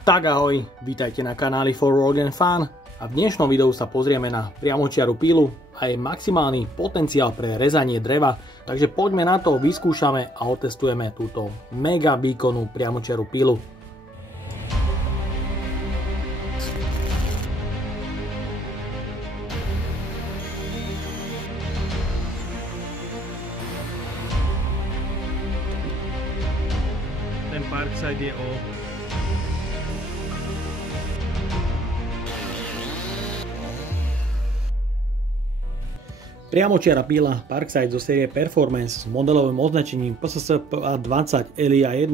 Tak ahoj, vítajte na kanáli For Work and Fun a v dnešnom videu sa pozrieme na priamočiaru pilu a jej maximálny potenciál pre rezanie dreva, takže poďme na to, vyskúšame a otestujeme túto mega výkonnú priamočiaru pilu. Ten Parkside je o priamočiara píla Parkside zo série Performance s modelovým označením PSSPA20 LIA1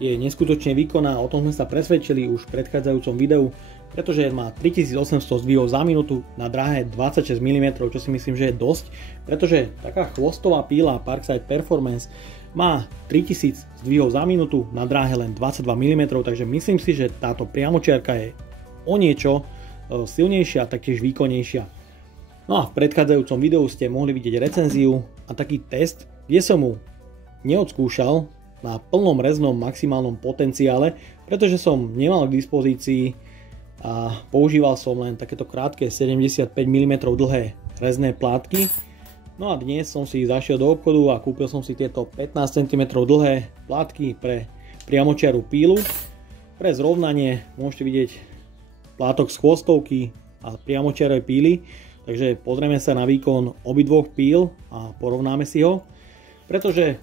je neskutočne výkonná, o tom sme sa presvedčili už v predchádzajúcom videu, pretože má 3800 zdvihov za minútu na dráhe 26 mm, čo si myslím, že je dosť, pretože taká chvostová píla Parkside Performance má 3000 zdvihov za minútu na dráhe len 22 mm, takže myslím si, že táto priamočiarka je o niečo silnejšia a taktiež výkonnejšia. No a v predchádzajúcom videu ste mohli vidieť recenziu a taký test, kde som mu neodskúšal na plnom reznom maximálnom potenciále, pretože som nemal k dispozícii a používal som len takéto krátke 75 mm dlhé rezné plátky. No a dnes som si zašiel do obchodu a kúpil som si tieto 15 cm dlhé plátky pre priamočiaru pílu. Pre zrovnanie môžete vidieť plátok z chvostovky a priamočiarej píly. Takže pozrieme sa na výkon obidvoch píl a porovnáme si ho, pretože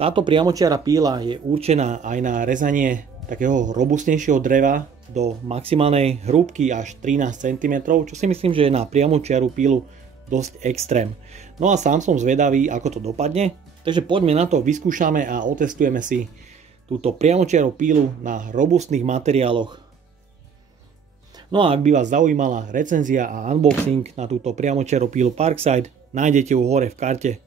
táto priamočiara píla je určená aj na rezanie takého robustnejšieho dreva do maximálnej hrúbky až 13 cm, čo si myslím, že je na priamočiaru pílu dosť extrém. No a sám som zvedavý, ako to dopadne, takže poďme na to, vyskúšame a otestujeme si túto priamočiaru pílu na robustných materiáloch. No a ak by vás zaujímala recenzia a unboxing na túto priamočiaru pílu Parkside, nájdete ju hore v karte.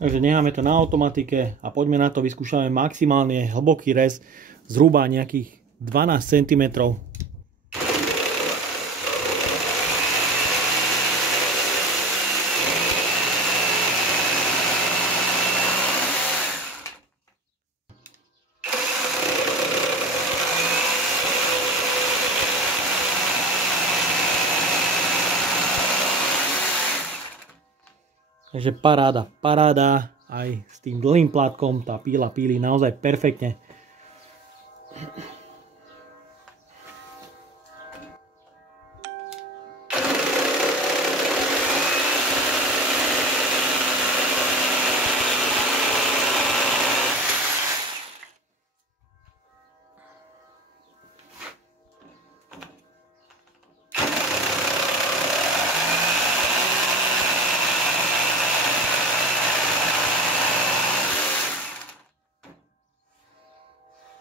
Takže necháme to na automatike a poďme na to, vyskúšame maximálne hlboký rez, zhruba nejakých 12 cm. Takže paráda, aj s tým dlhým plátkom tá píla píli naozaj perfektne.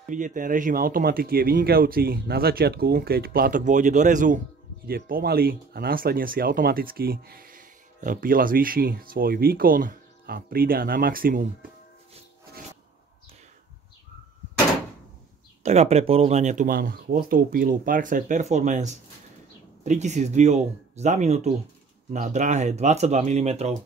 Vidieť, ten režim automatiky je vynikajúci. Na začiatku, keď plátok vôjde do rezu, ide pomaly a následne si automaticky píla zvýši svoj výkon a pridá na maximum. Tak a pre porovnanie tu mám chvostovú pílu Parkside Performance 3000 zdvihov za minútu na dráhe 22 mm.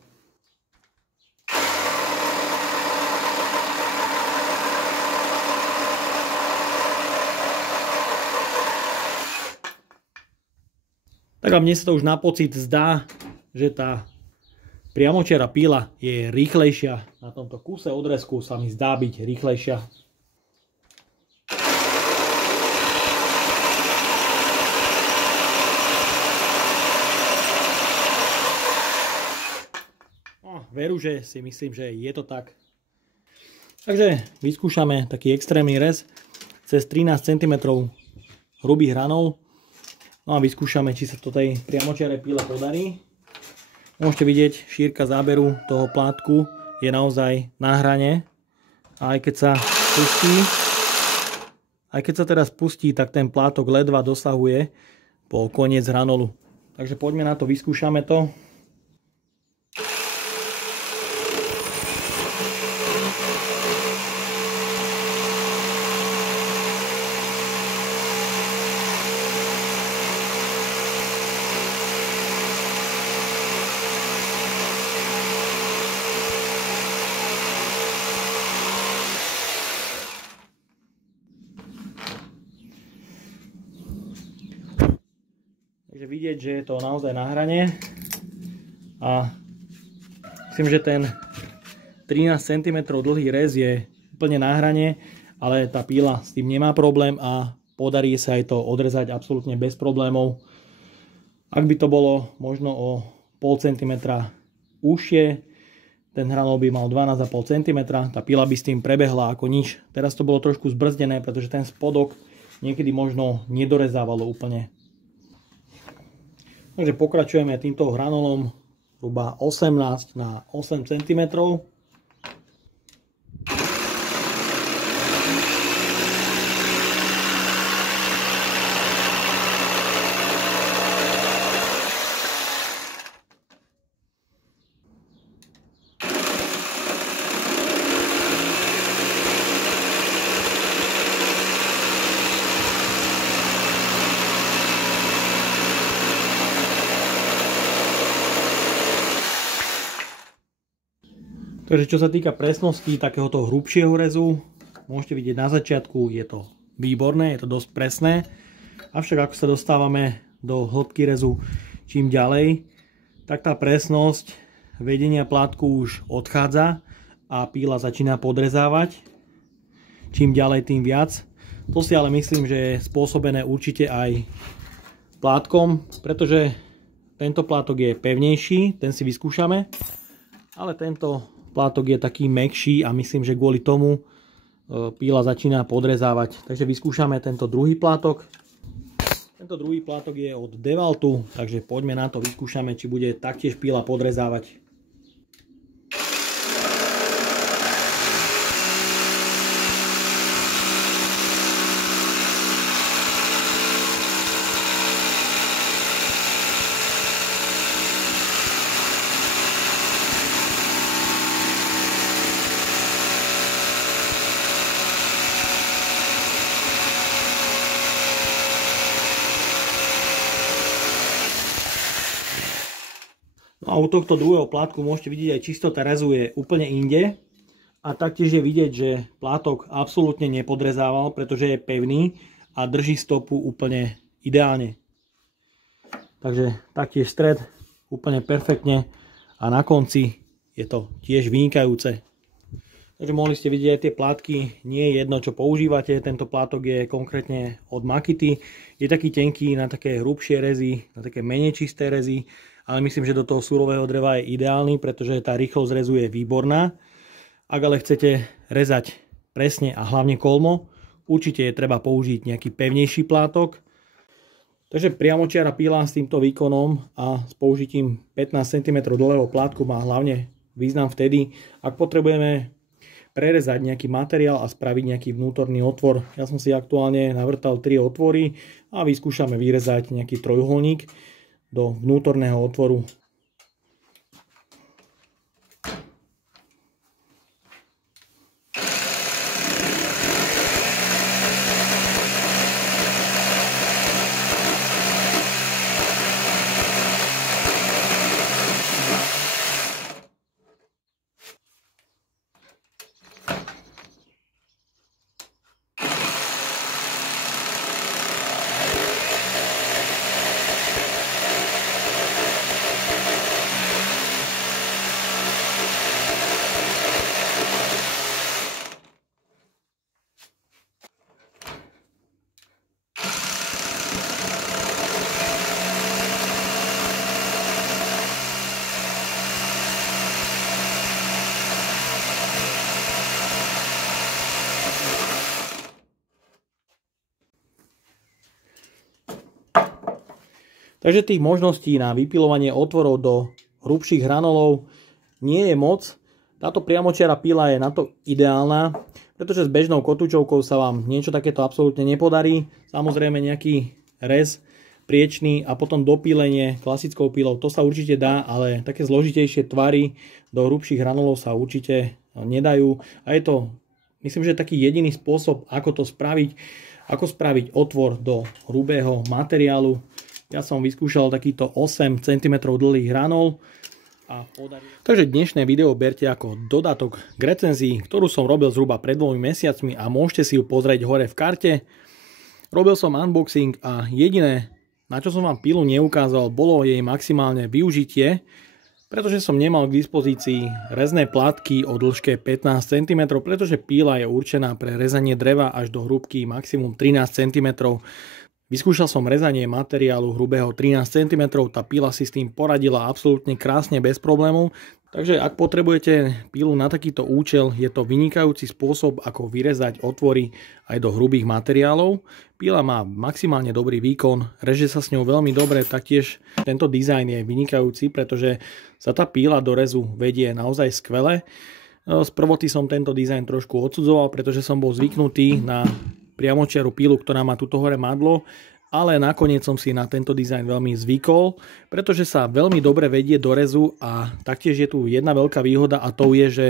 Tak a mne sa to už na pocit zdá, že tá priamočiara píla je rýchlejšia. Na tomto kúse odrezku sa mi zdá byť rýchlejšia. Veru, že si myslím, že je to tak. Takže vyskúšame taký extrémny rez cez 13 cm hrubých hranov. No a vyskúšame, či sa to tej priamočiarej píle podarí. Môžete vidieť, šírka záberu toho plátku je naozaj na hrane. A aj keď sa teraz pustí, tak ten plátok ledva dosahuje po koniec hranolu. Takže poďme na to, vyskúšame to. Takže vidieť, že je to naozaj na hrane a myslím, že ten 13 cm dlhý rez je úplne na hrane, ale tá píla s tým nemá problém a podarí sa aj to odrezať absolútne bez problémov. Ak by to bolo možno o pol centimetra užšie, ten hranol by mal 12,5 cm, tá pila by s tým prebehla ako nič. Teraz to bolo trošku zbrzdené, pretože ten spodok niekedy možno nedorezávalo úplne. Takže pokračujeme týmto hranolom zhruba 18 na 8 cm. Takže čo sa týka presnosti takéhoto hrubšieho rezu, môžete vidieť na začiatku, je to výborné, je to dosť presné. Avšak ako sa dostávame do hĺbky rezu čím ďalej, tak tá presnosť vedenia plátku už odchádza a píla začína podrezávať. Čím ďalej, tým viac. To si ale myslím, že je spôsobené určite aj plátkom, pretože tento plátok je pevnejší, ten si vyskúšame, ale tento plátok je taký mäkší a myslím, že kvôli tomu píla začína podrezávať. Takže vyskúšame tento druhý plátok. Tento druhý plátok je od Dewaltu, takže poďme na to, vyskúšame, či bude taktiež píla podrezávať. A u tohto druhého plátku môžete vidieť, aj čistota rezu je úplne inde. A taktiež je vidieť, že plátok absolútne nepodrezával, pretože je pevný a drží stopu úplne ideálne. Takže taktiež stred úplne perfektne a na konci je to tiež vynikajúce. Takže mohli ste vidieť aj tie plátky, nie je jedno čo používate, tento plátok je konkrétne od Makity. Je taký tenký na také hrubšie rezy, na také menej čisté rezy. Ale myslím, že do toho surového dreva je ideálny, pretože tá rýchlosť rezu je výborná. Ak ale chcete rezať presne a hlavne kolmo, určite je treba použiť nejaký pevnejší plátok. Takže priamočiara píla s týmto výkonom a s použitím 15 cm dlhého plátku má hlavne význam vtedy, ak potrebujeme prerezať nejaký materiál a spraviť nejaký vnútorný otvor. Ja som si aktuálne navrtal 3 otvory a vyskúšame vyrezať nejaký trojuholník do vnútorného otvoru. Takže tých možností na vypilovanie otvorov do hrubších hranolov nie je moc. Táto priamočiara pila je na to ideálna, pretože s bežnou kotúčovkou sa vám niečo takéto absolútne nepodarí. Samozrejme nejaký rez priečný a potom dopílenie klasickou pílou, to sa určite dá, ale také zložitejšie tvary do hrubších hranolov sa určite nedajú. A je to, myslím, že taký jediný spôsob, ako to spraviť, ako spraviť otvor do hrubého materiálu. Ja som vyskúšal takýto 8 cm dlhý hranol. Takže dnešné video berte ako dodatok k recenzii, ktorú som robil zhruba pred 2 mesiacmi a môžete si ju pozrieť hore v karte. Robil som unboxing a jediné, na čo som vám pílu neukázal, bolo jej maximálne využitie, pretože som nemal k dispozícii rezné plátky o dĺžke 15 cm, pretože píla je určená pre rezanie dreva až do hrúbky maximum 13 cm. Vyskúšal som rezanie materiálu hrubého 13 cm, tá píla si s tým poradila absolútne krásne bez problémov. Takže ak potrebujete pílu na takýto účel, je to vynikajúci spôsob, ako vyrezať otvory aj do hrubých materiálov. Píla má maximálne dobrý výkon, reže sa s ňou veľmi dobre, taktiež tento dizajn je vynikajúci, pretože sa tá píla do rezu vedie naozaj skvele. Z prvoty som tento dizajn trošku odsudzoval, pretože som bol zvyknutý na priamočiaru pílu, ktorá má tuto hore madlo, ale nakoniec som si na tento dizajn veľmi zvykol, pretože sa veľmi dobre vedie do rezu a taktiež je tu jedna veľká výhoda a to je, že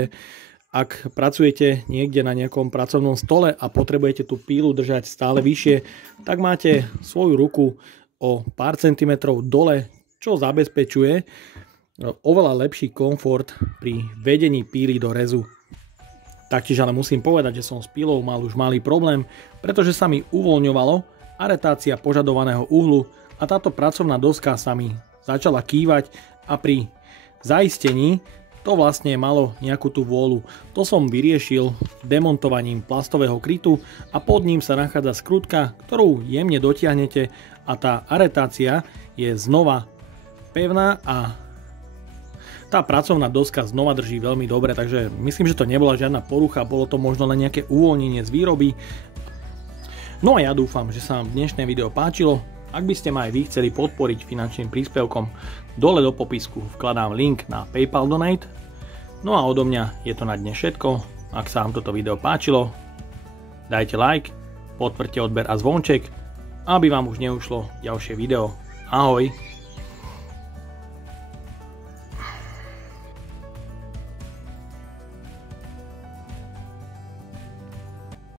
ak pracujete niekde na nejakom pracovnom stole a potrebujete tú pílu držať stále vyššie, tak máte svoju ruku o pár centimetrov dole, čo zabezpečuje oveľa lepší komfort pri vedení píly do rezu. Taktiež ale musím povedať, že som s pílou mal už malý problém, pretože sa mi uvoľňovalo aretácia požadovaného uhlu a táto pracovná doska sa mi začala kývať a pri zaistení to vlastne malo nejakú tú vôľu. To som vyriešil demontovaním plastového krytu a pod ním sa nachádza skrutka, ktorú jemne dotiahnete a tá aretácia je znova pevná a tá pracovná doska znova drží veľmi dobre, takže myslím, že to nebola žiadna porucha, bolo to možno len nejaké uvoľnenie z výroby. No a ja dúfam, že sa vám dnešné video páčilo. Ak by ste ma aj vy chceli podporiť finančným príspevkom, dole do popisku vkladám link na PayPal Donate. No a odo mňa je to na dnes všetko. Ak sa vám toto video páčilo, dajte like, potvrďte odber a zvonček, aby vám už neušlo ďalšie video. Ahoj!